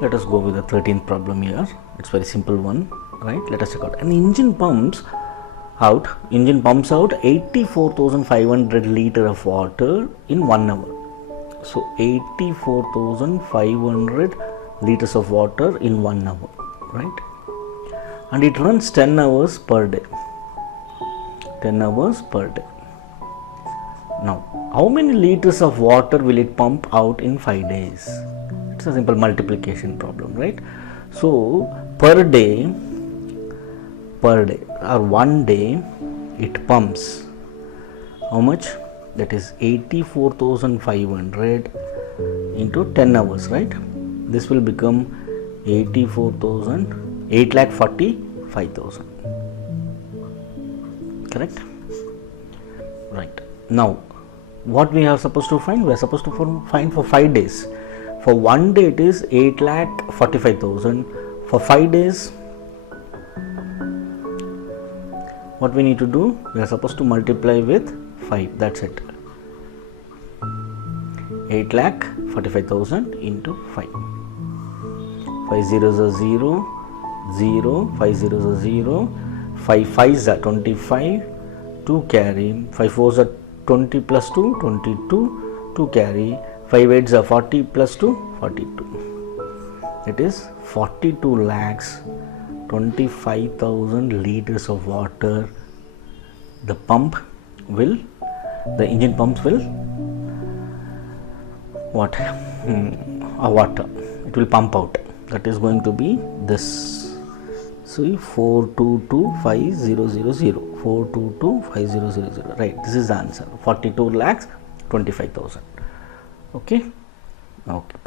Let us go with the 13th problem here. It's very simple one, right? Let us check out. An engine pumps out 84,500 liters of water in 1 hour. So 84,500 liters of water in 1 hour, right? And it runs 10 hours per day. 10 hours per day. Now, how many liters of water will it pump out in 5 days? It's a simple multiplication problem, right? So, per day or 1 day, it pumps how much? That is 84,500 into 10 hours, right? This will become 8,45,000. Correct? Right. Now, what we are supposed to find? We are supposed to find for 5 days. For 1 day it is 8,45,000. For 5 days, what we need to do? We are supposed to multiply with 5. That's it. 8,45,000 into 5. 5 zeros are 0, 0, 5 zeros are 0, 5 5s are 25, 2 carry, 5 4s are 20 plus 2, 22, 2 carry, 5 8s are 40 plus 2, 42. It is 42,25,000 liters of water the engine pumps will water it will pump out. That is going to be this. See, 422,5000, 422,5000, right? This is the answer. 42,25,000. Okay.